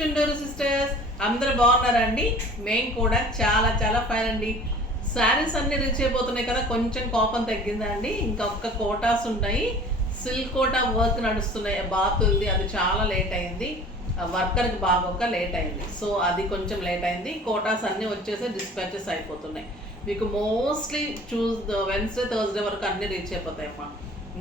Chunduru sisters, అందరూ బాగున్నారండి? మేము కూడా చాలా చాలా ఫైన్ అండి. శారీస్ అన్ని రీచ్ అయిపోతున్నాయి కదా, కొంచెం కోపం తగ్గిందండి. ఇంకా ఒక్క కోటాస్ ఉన్నాయి, సిల్క్ కోటా వర్క్ నడుస్తున్నాయి బాతుల్ది. అది చాలా లేట్ అయింది, వర్కర్కి బాగోక లేట్ అయింది. సో అది కొంచెం లేట్ అయింది. కోటాస్ అన్నీ వచ్చేసి డిస్పాచెస్ అయిపోతున్నాయి. మీకు మోస్ట్లీ వెన్స్డే థర్స్డే వరకు అన్నీ రీచ్ అయిపోతాయి అమ్మా.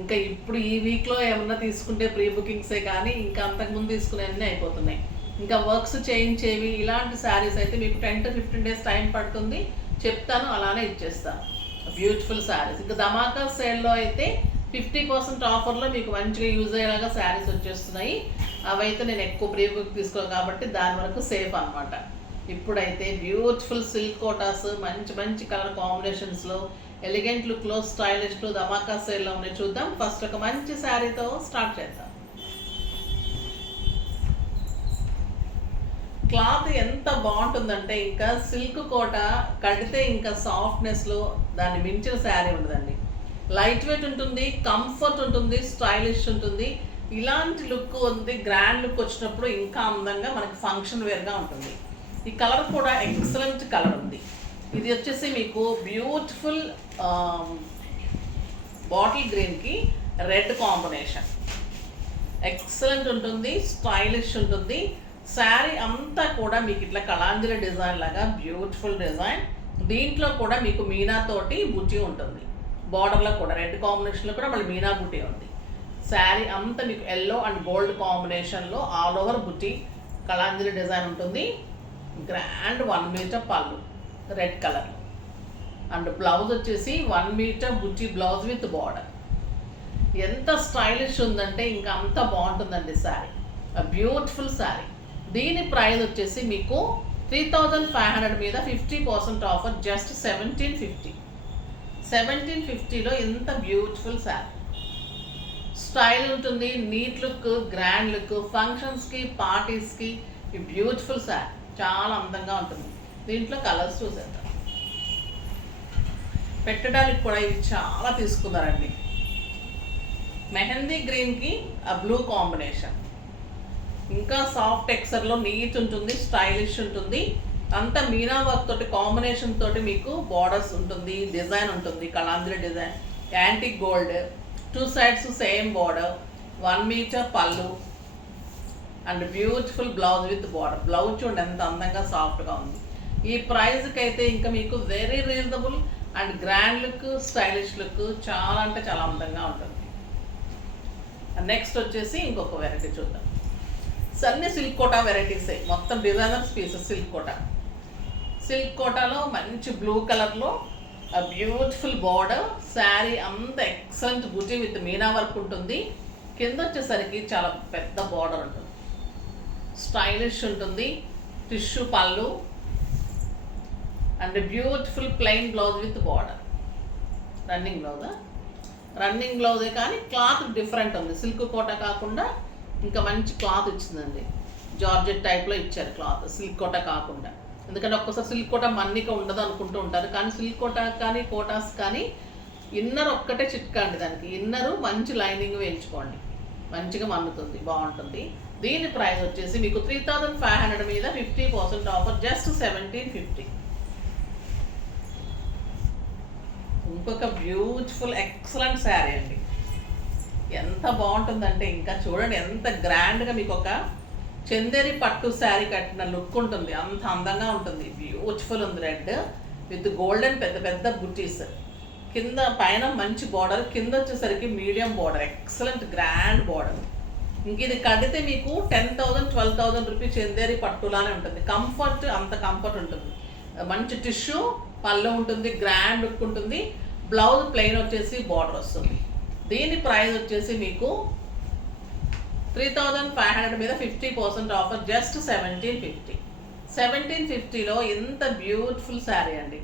ఇంకా ఇప్పుడు ఈ వీక్లో ఏమన్నా తీసుకుంటే ప్రీ బుకింగ్సే, కానీ ఇంకా అంతకుముందు తీసుకునే అన్నీ అయిపోతున్నాయి. ఇంకా వర్క్స్ చేయించేవి ఇలాంటి శారీస్ అయితే మీకు 10 to 15 days టైం పడుతుంది. చెప్తాను, అలానే ఇచ్చేస్తాను. బ్యూటిఫుల్ శారీస్. ఇంకా ధమాకా సేల్లో అయితే 50% ఆఫర్లో మీకు మంచిగా యూజ్ అయ్యేలాగా శారీస్ వచ్చేస్తున్నాయి. అవైతే నేను ఎక్కువ ప్రీ బుక్ తీసుకోను కాబట్టి దాని వరకు సేఫ్ అనమాట. ఇప్పుడైతే బ్యూటిఫుల్ సిల్క్ కోటాస్ మంచి మంచి కలర్ కాంబినేషన్స్లో, ఎలిగెంట్ లుక్లో, స్టైలిష్లో ధమాకా సేల్లో ఉన్నాయి. చూద్దాం. ఫస్ట్ ఒక మంచి శారీతో స్టార్ట్ చేద్దాం. క్లాత్ ఎంత బాగుంటుందంటే, ఇంకా సిల్క్ కోట కడితే ఇంకా సాఫ్ట్నెస్లో దాన్ని మించిన శారీ ఉండదండి. లైట్ వెయిట్ ఉంటుంది, కంఫర్ట్ ఉంటుంది, స్టైలిష్ ఉంటుంది. ఇలాంటి లుక్ ఉంది, గ్రాండ్ లుక్ వచ్చినప్పుడు ఇంకా అందంగా మనకి ఫంక్షన్ వేర్గా ఉంటుంది. ఈ కలర్ కూడా ఎక్సలెంట్ కలర్ ఉంది. ఇది వచ్చేసి మీకు బ్యూటిఫుల్ బాటిల్ గ్రీన్కి రెడ్ కాంబినేషన్. ఎక్సలెంట్ ఉంటుంది, స్టైలిష్ ఉంటుంది. శారీ అంతా కూడా మీకు ఇట్లా కళాంజలి డిజైన్ లాగా బ్యూటిఫుల్ డిజైన్. దీంట్లో కూడా మీకు మీనా తోటి బుట్టి ఉంటుంది. బార్డర్లో కూడా రెడ్ కాంబినేషన్లో కూడా మళ్ళీ మీనా బుట్టి ఉంది. శారీ అంతా మీకు ఎల్లో అండ్ గోల్డ్ కాంబినేషన్లో ఆల్ ఓవర్ బుట్టి కళాంజలి డిజైన్ ఉంటుంది. గ్రాండ్ 1 మీటర్ పళ్ళు రెడ్ కలర్ అండ్ బ్లౌజ్ వచ్చేసి 1 మీటర్ బుట్టి బ్లౌజ్ విత్ బార్డర్. ఎంత స్టైలిష్ ఉందంటే ఇంకా అంత బాగుంటుందండి శారీ. బ్యూటిఫుల్ శారీ. దీని ప్రైస్ వచ్చేసి మీకు 3500 మీద 50% ఆఫర్, జస్ట్ 1750. 1750లో ఎంత బ్యూటిఫుల్ శారీ. స్టైల్ ఉంటుంది, నీట్ లుక్, గ్రాండ్ లుక్, ఫంక్షన్స్కి, పార్టీస్కి ఈ బ్యూటిఫుల్ శారీ చాలా అందంగా ఉంటుంది. దీంట్లో కలర్స్ చూసేద్దాం. పెట్టడానికి కూడా ఇది చాలా తీసుకున్నారండి. మెహందీ గ్రీన్కి ఆ బ్లూ కాంబినేషన్. ఇంకా సాఫ్ట్ టెక్స్చర్లో నీట్ ఉంటుంది, స్టైలిష్ ఉంటుంది. అంతా మీనా వర్క్ తోటి కాంబినేషన్ తోటి మీకు బార్డర్స్ ఉంటుంది, డిజైన్ ఉంటుంది, Kalanjali design, antique gold, 2 sides same border, 1 metre pallu and beautiful blouse with border. Blouse చూడండి ఎంత అందంగా సాఫ్ట్గా ఉంది. ఈ ప్రైస్కి అయితే ఇంకా మీకు very reasonable and grand look, stylish look, చాలా అంటే చాలా అందంగా ఉంటుంది. నెక్స్ట్ వచ్చేసి ఇంకొక వెరైటీ చూద్దాం. అన్ని సిల్క్ కోటా వెరైటీసే, మొత్తం designers pieces. Silk Kota, silk కోటాలో మంచి బ్లూ కలర్లో బ్యూటిఫుల్ బార్డర్. శారీ అంత excellent buti with Meena work ఉంటుంది. కింద వచ్చేసరికి చాలా పెద్ద బార్డర్ ఉంటుంది, స్టైలిష్ ఉంటుంది. Tissue pallu and beautiful plain blouse with border. Running బ్లౌజే కానీ క్లాత్ డిఫరెంట్ ఉంది. సిల్క్ కోటా కాకుండా ఇంకా మంచి క్లాత్ ఇచ్చిందండి. జార్జెట్ టైప్లో ఇచ్చారు క్లాత్, సిల్క్ కోటా కాకుండా. ఎందుకంటే ఒక్కసారి సిల్క్ కోటా మన్నిక ఉండదు అనుకుంటూ ఉంటారు, కానీ సిల్క్ కోటా కానీ కోటాస్ కానీ ఇన్నర్ ఒక్కటే చిట్కా అండి. దానికి ఇన్నరు మంచి లైనింగ్ వేయించుకోండి, మంచిగా మన్నుతుంది, బాగుంటుంది. దీని ప్రైస్ వచ్చేసి మీకు 3500 మీద 50% ఆఫర్, జస్ట్ 1750. ఇంకొక బ్యూటిఫుల్ ఎక్సలెంట్ శారీ అండి. ఎంత బాగుంటుందంటే ఇంకా చూడండి ఎంత గ్రాండ్గా మీకు ఒక చందేరి పట్టు శారీ కట్టిన లుక్ ఉంటుంది. అంత అందంగా ఉంటుంది. బ్యూటిఫుల్ ఉంది. రెడ్ విత్ గోల్డెన్ పెద్ద పెద్ద బుటీస్. కింద పైన మంచి బార్డర్, కింద వచ్చేసరికి medium border, excellent grand border. ఇంక ఇది కడితే మీకు 10,000 12,000 రూపీస్ చందేరి పట్టులానే ఉంటుంది. కంఫర్ట్ అంత కంఫర్ట్ ఉంటుంది. మంచి టిష్యూ పళ్ళు ఉంటుంది, గ్రాండ్ లుక్ ఉంటుంది. బ్లౌజ్ ప్లెయిన్ వచ్చేసి బార్డర్ వస్తుంది. దీని ప్రైస్ వచ్చేసి మీకు 3500 మీద 50% ఆఫర్, జస్ట్ 1750. 1750లో ఎంత బ్యూటిఫుల్ శారీ అండి.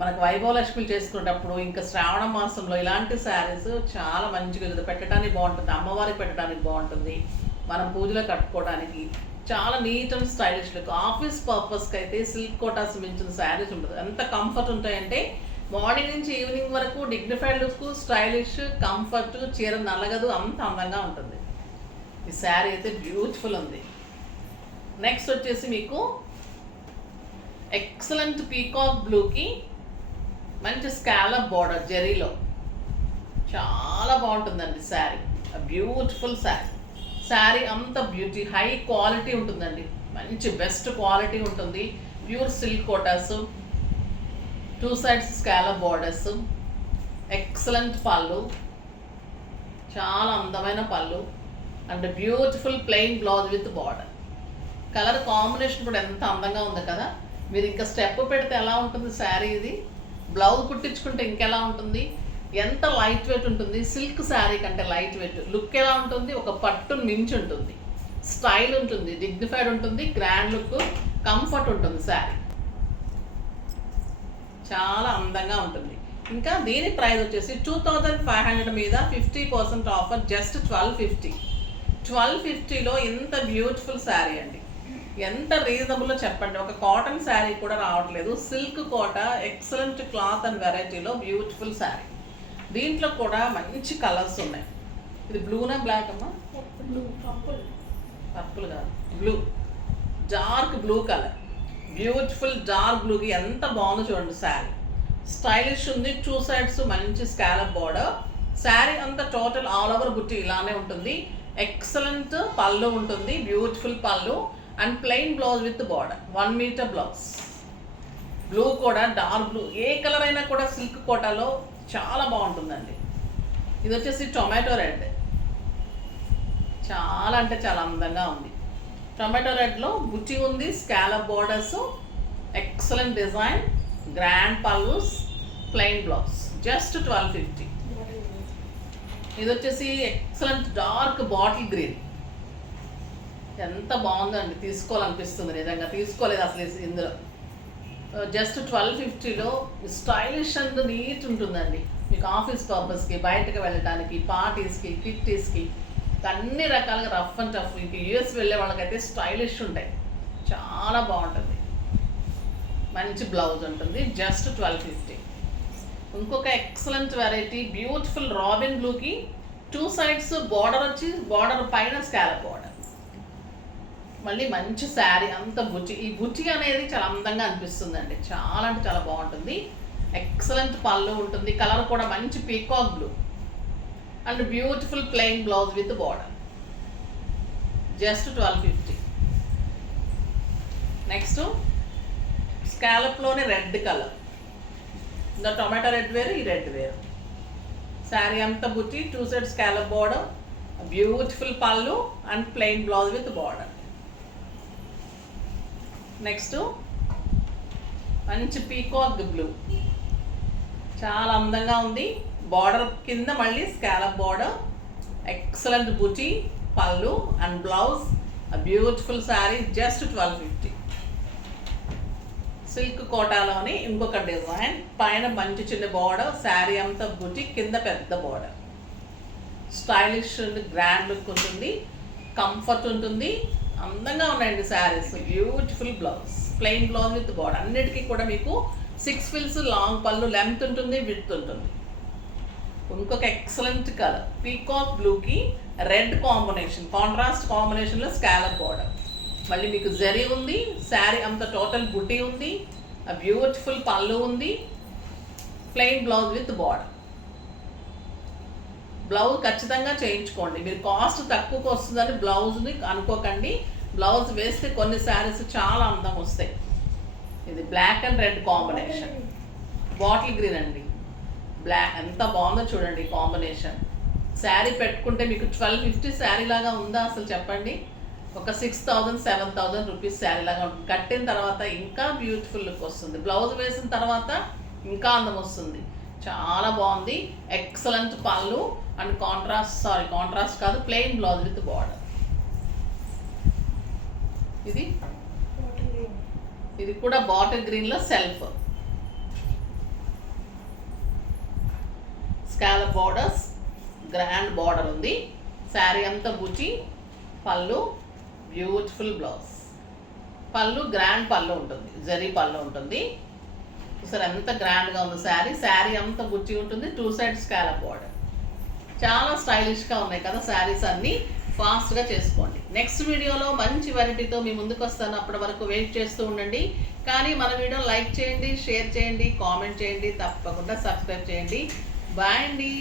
మనకు వైభవలక్ష్మి చేసుకునేటప్పుడు ఇంకా శ్రావణ మాసంలో ఇలాంటి శారీస్ చాలా మంచిగా పెట్టడానికి బాగుంటుంది, అమ్మవారికి పెట్టడానికి బాగుంటుంది, మనం పూజలో కట్టుకోవడానికి చాలా neat and stylish look. Office పర్పస్కి అయితే సిల్క్ కోటాస్ మించిన శారీస్ ఉంటుంది. ఎంత కంఫర్ట్ ఉంటాయంటే మార్నింగ్ నుంచి ఈవినింగ్ వరకు డిగ్నిఫైడ్ లుక్, స్టైలిష్, కంఫర్ట్, చీర నలగదు, అంత అందంగా ఉంటుంది. ఈ శారీ అయితే బ్యూటిఫుల్ ఉంది. నెక్స్ట్ వచ్చేసి మీకు ఎక్సలెంట్ పీకాక్ బ్లూకి మంచి స్కాలప్ బార్డర్ జెరీలో చాలా బాగుంటుందండి శారీ. బ్యూటిఫుల్ శారీ. శారీ అంత బ్యూటీ హై క్వాలిటీ ఉంటుందండి. మంచి బెస్ట్ క్వాలిటీ ఉంటుంది. Pure silk Kotas, 2 sides scallop borders, excellent పళ్ళు, చాలా అందమైన పళ్ళు and beautiful plain blouse with border. Colour combination కూడా ఎంత అందంగా ఉంది కదా. మీరు ఇంకా స్టెప్ పెడితే ఎలా ఉంటుంది శారీ. ఇది బ్లౌజ్ కుట్టించుకుంటే ఇంకెలా ఉంటుంది. ఎంత లైట్ వెయిట్ ఉంటుంది. సిల్క్ శారీ కంటే లైట్ వెయిట్. లుక్ ఎలా ఉంటుంది, ఒక పట్టును మించి ఉంటుంది. స్టైల్ ఉంటుంది, డిగ్నిఫైడ్ ఉంటుంది, గ్రాండ్ లుక్, కంఫర్ట్ ఉంటుంది శారీ. చాలా అందంగా ఉంటుంది. ఇంకా దీని ప్రైస్ వచ్చేసి 2500 మీద 50% ఆఫర్, జస్ట్ 1250. 1250లో ఇంత బ్యూటిఫుల్ శారీ అండి. ఎంత రీజనబుల్లో చెప్పండి. ఒక కాటన్ శారీ కూడా రావట్లేదు. Silk Kota, excellent cloth and వెరైటీలో బ్యూటిఫుల్ శారీ. దీంట్లో కూడా మంచి కలర్స్ ఉన్నాయి. ఇది బ్లూనా బ్లాక్ అమ్మా? పర్పుల్ కాదు, blue, dark blue colour. Beautiful dark బ్లూకి ఎంత బాగుందో చూడండి శారీ. స్టైలిష్ ఉంది. 2 సైడ్స్ మంచి స్కాలప్ బార్డర్. శారీ అంతా టోటల్ ఆల్ ఓవర్ బుట్టి ఇలానే ఉంటుంది. ఎక్సలెంట్ పళ్ళు ఉంటుంది, బ్యూటిఫుల్ పళ్ళు and plain blouse with border. 1 metre blouse. Blue కూడా డార్క్ బ్లూ, ఏ కలర్ అయినా కూడా సిల్క్ కోటాలో చాలా బాగుంటుందండి. ఇది వచ్చేసి టొమాటో రెడ్. చాలా అంటే చాలా అందంగా ఉంది. టొమాటో రెడ్లో బుట్టి ఉంది, scallop borders, excellent design, grand pallus, plain blouse, just 1250. ఇది వచ్చేసి ఎక్సలెంట్ డార్క్ బాటిల్ గ్రీన్. ఎంత బాగుందో అండి, తీసుకోవాలనిపిస్తుంది నిజంగా. తీసుకోలేదు అసలు ఇందులో. జస్ట్ 1250లో స్టైలిష్ అండ్ నీట్ ఉంటుందండి. మీకు ఆఫీస్ పర్పస్కి, బయటకు వెళ్ళడానికి, పార్టీస్కి, కిట్టీస్కి, అన్ని రకాలుగా రఫ్ అండ్ టఫ్. ఇంక యూఎస్ వెళ్ళే వాళ్ళకైతే స్టైలిష్ ఉంటాయి. చాలా బాగుంటుంది. మంచి బ్లౌజ్ ఉంటుంది, జస్ట్ 1250. ఇంకొక ఎక్సలెంట్ వెరైటీ బ్యూటిఫుల్ రాబిన్ బ్లూకి 2 సైడ్స్ బార్డర్ వచ్చి, బార్డర్ పైన స్కాలప్ బార్డర్. మళ్ళీ మంచి శారీ అంత బుట్టి. ఈ బుట్టి అనేది చాలా అందంగా అనిపిస్తుందండి. చాలా అంటే చాలా బాగుంటుంది. ఎక్సలెంట్ పళ్ళు ఉంటుంది. కలర్ కూడా మంచి peacock blue and beautiful plain blouse with border, just 1250. Next స్కాలప్లోనే రెడ్ కలర్. ఇంకా టొమాటో రెడ్ వేరు, ఈ రెడ్ వేరు. శారీ అంతా బుట్టి, 2 సైడ్ స్కాలప్ బార్డర్, బ్యూటిఫుల్ పళ్ళు and plain blouse with border. Next మంచి పీకాక్ బ్లూ, చాలా అందంగా ఉంది. బార్డర్ కింద మళ్ళీ స్కాలప్ బార్డర్, ఎక్సలెంట్ బుటీ, pallu and blouse, beautiful sari, just 1250. Silk కోటాలోని ఇంకొక డిజైన్. పైన మంచి చిన్న బార్డర్, శారీ అంతా బుటీ, కింద పెద్ద బార్డర్. స్టైలిష్ గ్రాండ్ లుక్ ఉంటుంది, కంఫర్ట్ ఉంటుంది. అందంగా ఉన్నాయండి saris. Beautiful blouse, plain blouse with border. అన్నిటికీ కూడా మీకు 6 ఫిల్స్, లాంగ్ పళ్ళు, లెంత్ ఉంటుంది, విడ్త్ ఉంటుంది. ఇంకొక ఎక్సలెంట్ కలర్ పీకాక్ బ్లూకి రెడ్ కాంబినేషన్, కాంట్రాస్ట్ కాంబినేషన్లో స్కాలప్ బార్డర్. మళ్ళీ మీకు జరీ ఉంది. శారీ అంత టోటల్ బుటీ ఉంది, బ్యూటిఫుల్ పళ్ళు ఉంది, plain blouse with border. Blouse ఖచ్చితంగా చేయించుకోండి. మీరు కాస్ట్ తక్కువకి వస్తుందని బ్లౌజ్ని అనుకోకండి. బ్లౌజ్ వేస్తే కొన్ని శారీస్ చాలా అందంగా వస్తాయి. ఇది black and red combination, bottle green అండి. బ్లాక్ ఎంత బాగుందో చూడండి కాంబినేషన్. శారీ పెట్టుకుంటే మీకు 1250 శారీ లాగా ఉందా అసలు చెప్పండి. ఒక 6000, 7000 రూపీస్ శారీ లాగా ఉంటుంది. కట్టిన తర్వాత ఇంకా బ్యూటిఫుల్ లుక్ వస్తుంది. బ్లౌజ్ వేసిన తర్వాత ఇంకా అందం వస్తుంది. చాలా బాగుంది. ఎక్సలెంట్ పళ్ళు అండ్ కాంట్రాస్ట్ కాదు, ప్లెయిన్ బ్లౌజ్ విత్ బార్డర్. ఇది కూడా బాటిల్ గ్రీన్లో self scallop borders, grand border ఉంది. శారీ అంతా బుచి, పళ్ళు, బ్యూటిఫుల్ బ్లౌజ్. పళ్ళు గ్రాండ్ పళ్ళు ఉంటుంది, జరీ పళ్ళు ఉంటుంది. సరే ఎంత గ్రాండ్గా ఉంది శారీ. శారీ అంతా బుచ్చి ఉంటుంది, 2 సైడ్స్ స్కాలప్ బార్డర్. చాలా స్టైలిష్గా ఉన్నాయి కదా శారీస్ అన్నీ. ఫాస్ట్గా చేసుకోండి. నెక్స్ట్ వీడియోలో మంచి వెరైటీతో మీ ముందుకు వస్తాను. అప్పటి వరకు వెయిట్ చేస్తూ ఉండండి. కానీ మన వీడియో లైక్ చేయండి, షేర్ చేయండి, కామెంట్ చేయండి, తప్పకుండా సబ్స్క్రైబ్ చేయండి. బాయ్ అండి.